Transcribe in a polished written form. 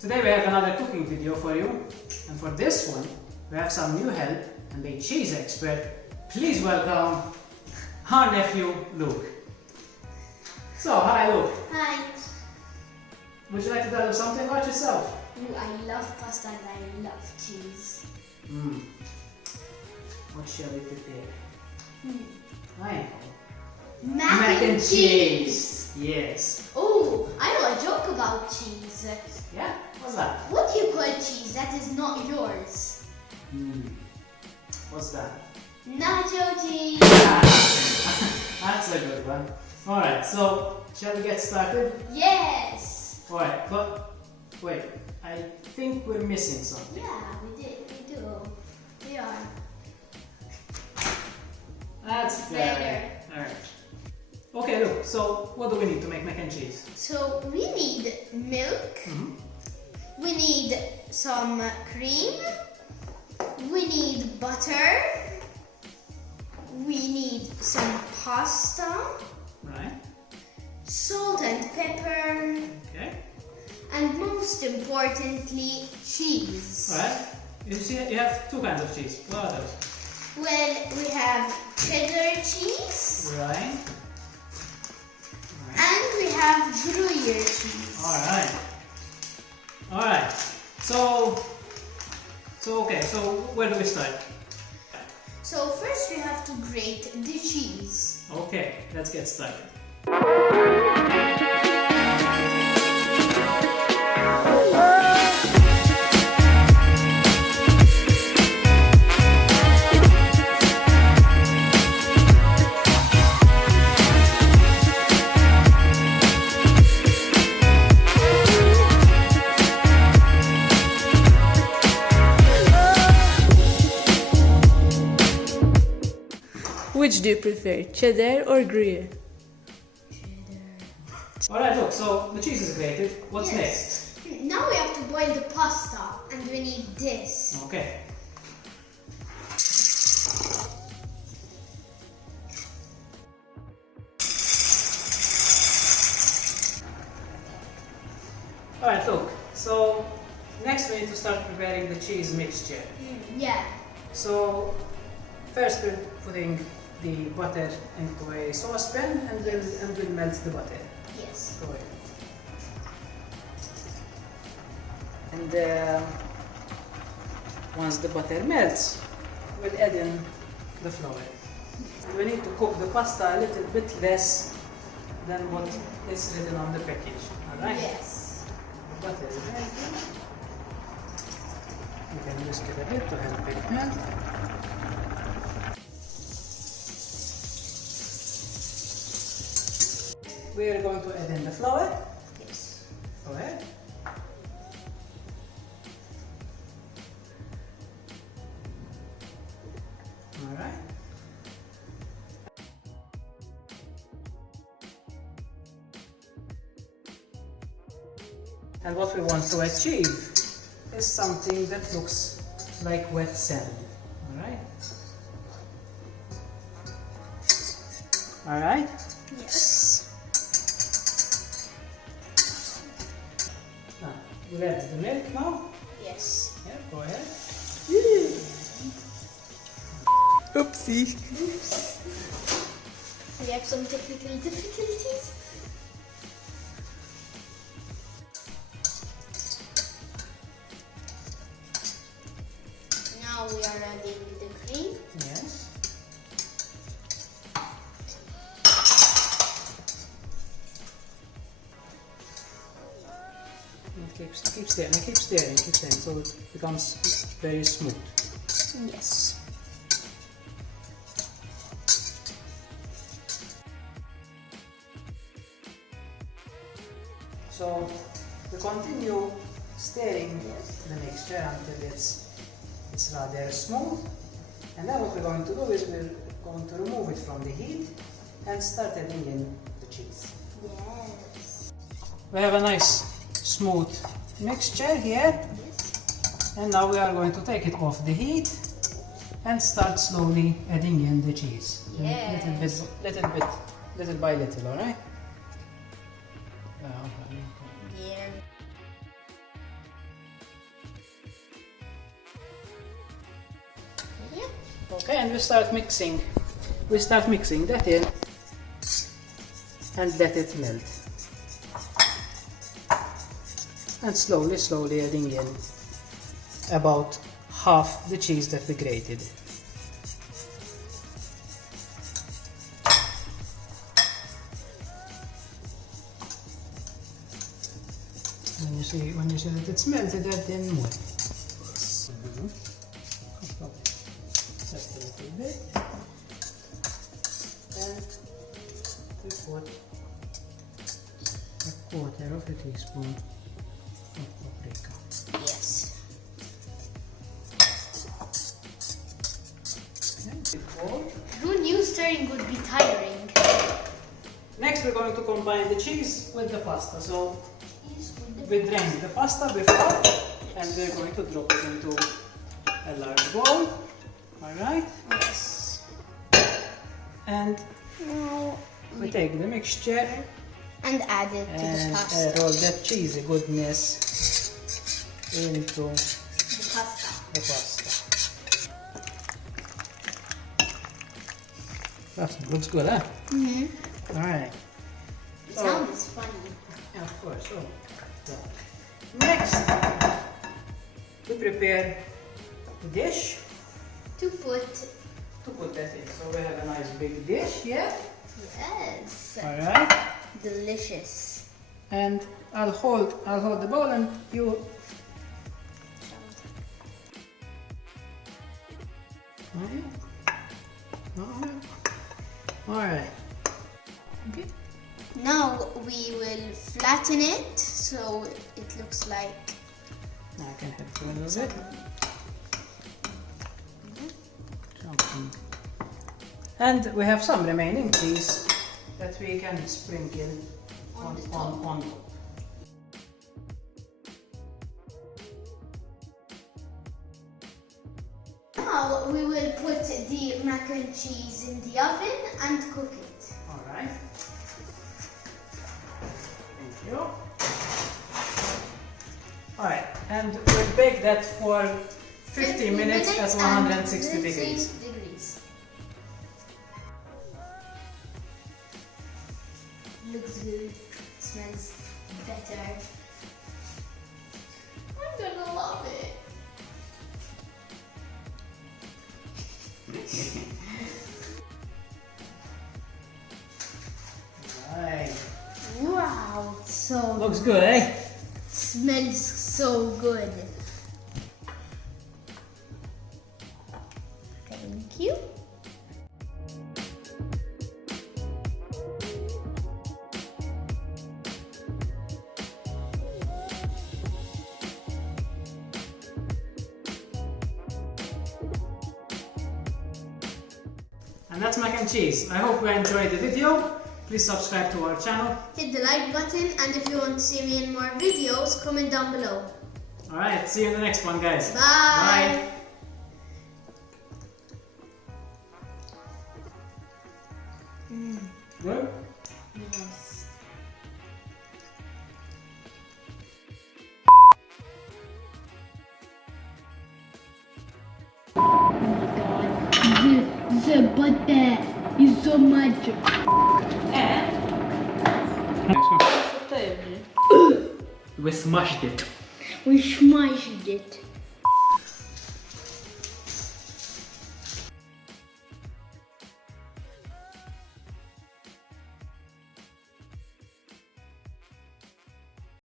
Today we have another cooking video for you, and for this one we have some new help and a cheese expert. Please welcome our nephew Luke. So, hi Luke. Hi. Would you like to tell us something about yourself? Ooh, I love pasta and I love cheese. What shall we prepare? I know. Mac and cheese. Yes. Oh, I know a joke about cheese. Yeah? What's that? What do you call cheese that is not yours? What's that? Nacho cheese. That's a good one. Alright, so shall we get started? Yes. Alright, but wait, I think we're missing something. Yeah, we do. We are. That's better. Alright. Okay, look, so what do we need to make mac and cheese? So we need milk. We need some cream. We need butter. We need some pasta. Right. Salt and pepper. Okay. And most importantly, cheese. Alright. You see, you have two kinds of cheese. What are those? Well, we have cheddar cheese. Right. And we have Gruyere cheese. Alright. Alright. So where do we start? So first we have to grate the cheese. Okay, let's get started. Which do you prefer, cheddar or Gruyere? Cheddar. Alright, look, so the cheese is grated. What's Yes. Now we have to boil the pasta and we need this. next? Okay. Alright, look, so next we need to start preparing the cheese mixture. Yeah. So first we're putting the butter into a saucepan and we'll melt the butter. Yes. Go ahead. And once the butter melts, we'll add in the flour. We need to cook the pasta a little bit less than what is written on the package. Alright? Yes. The butter is melting. You can whisk it a bit to help it melt. We are going to add in the flour. Yes. Go ahead. Alright. And what we want to achieve is something that looks like wet sand. Alright? Alright? Yes. Now, we'll add the milk now. Yes. Yeah, go ahead. Oopsie. We have some technical difficulties. Now we are adding the cream. Yes. Keep stirring, so it becomes very smooth. Yes. So we continue stirring the mixture until it's rather smooth, and then what we're going to do is we're going to remove it from the heat and start adding in the cheese. Yes. We have a nice smooth mixture here, and now we are going to take it off the heat and start slowly adding in the cheese. Yes. Little by little, alright? Yeah. Okay, and we start mixing. We start mixing that in and let it melt. And slowly, slowly adding in about half the cheese that we grated. When you see that it's melted, add in more. Just a little bit. And we put a quarter of a teaspoon of paprika. Yes. Okay. Who knew stirring would be tiring? Next we're going to combine the cheese with the pasta. So we drained the pasta before and we're going to drop it into a large bowl. Alright? Yes. And Now we take the mixture and add it to the and pasta. roll that cheesy goodness into The pasta. the pasta. That looks good, huh? Mm-hmm. Alright. The sound is funny. Yeah, of course. So, next, we prepare the dish To put. to put that in. So we have a nice big dish here. Yes. Alright. Delicious. And I'll hold the bowl and you. Alright. Okay. Now we will flatten it so it looks like I can help you a little bit. Something. And we have some remaining cheese that we can sprinkle on top. Now we will put the mac and cheese in the oven and cook it. Alright. Thank you. Alright, and we'll bake that for 50 minutes at 160 degrees. Looks good, smells better. I'm gonna love it. Right. Wow, so Looks good, eh? smells so good. Thank you. And that's mac and cheese. I hope you enjoyed the video. Please subscribe to our channel. Hit the like button, and if you want to see me in more videos, comment down below. Alright, see you in the next one, guys. Bye. Bye. Good? Yes. The butter is so much. We smashed it. We smashed it.